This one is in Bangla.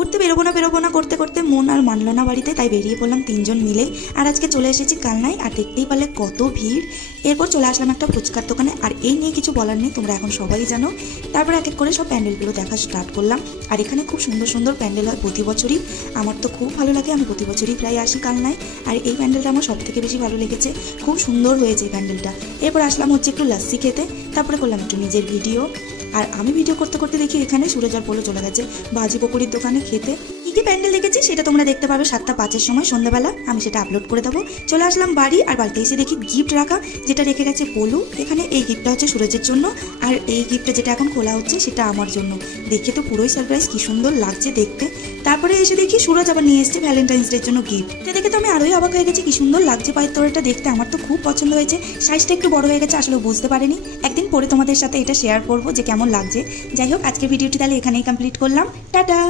ঘুরতে বেরোবো না করতে করতে মন আর মানলো না বাড়িতে, তাই বেরিয়ে পড়লাম তিনজন মিলেই। আর আজকে চলে এসেছি কালনায়, আর দেখতেই পারলে কত ভিড়। এরপর চলে আসলাম একটা ফুচকার দোকানে, আর এই নিয়ে কিছু বলার নেই, তোমরা এখন সবাই জানো। তারপর এক এক করে সব প্যান্ডেলগুলো দেখা স্টার্ট করলাম। আর এখানে খুব সুন্দর সুন্দর প্যান্ডেল হয় প্রতি বছরই, আমার তো খুব ভালো লাগে, আমি প্রতি বছরই প্রায় আসি কালনায়। আর এই প্যান্ডেলটা আমার সব থেকে বেশি ভালো লেগেছে, খুব সুন্দর হয়েছে এই প্যান্ডেলটা। এরপর আসলাম হচ্ছে একটু লাস্সি খেতে, তারপরে করলাম একটু নিজের ভিডিও। আর আমি ভিডিও করতে করতে দেখি এখানে সুরজ আর পোলো চলে গেছে ভাজি পকড়ির দোকানে খেতে। কী কী প্যান্ডেল দেখেছি সেটা তোমরা দেখতে পাবে 7টা 5-এর সময় সন্ধ্যাবেলা, আমি সেটা আপলোড করে দেবো। চলে আসলাম বাড়ি, আর বাড়িতে এসে দেখি গিফট রাখা, যেটা রেখে গেছে পোলু। এখানে এই গিফটটা হচ্ছে সুরজের জন্য, আর এই গিফটটা যেটা এখন খোলা হচ্ছে সেটা আমার জন্য। দেখে তো পুরোই সারপ্রাইজ, কি সুন্দর লাগছে দেখতে। তারপরে এসে দেখি সুরজ আবার নিয়ে এসেছে ভ্যালেন্টাইন্স ডের জন্য গিফট। এটা দেখে তো আমি আরোই অবাক হয়ে গেছি, কি সুন্দর লাগছে পায়ের তোড়াটা দেখতে, আমার তো খুব পছন্দ হয়েছে। সাইজটা একটু বড় হয়ে গেছে, আসলে বুঝতে পারিনি, একদিন পরে তোমাদের সাথে এটা শেয়ার করবো যে কেমন লাগছে। যাই হোক, আজকের ভিডিওটি তাহলে এখানেই কমপ্লিট করলাম, টাটা।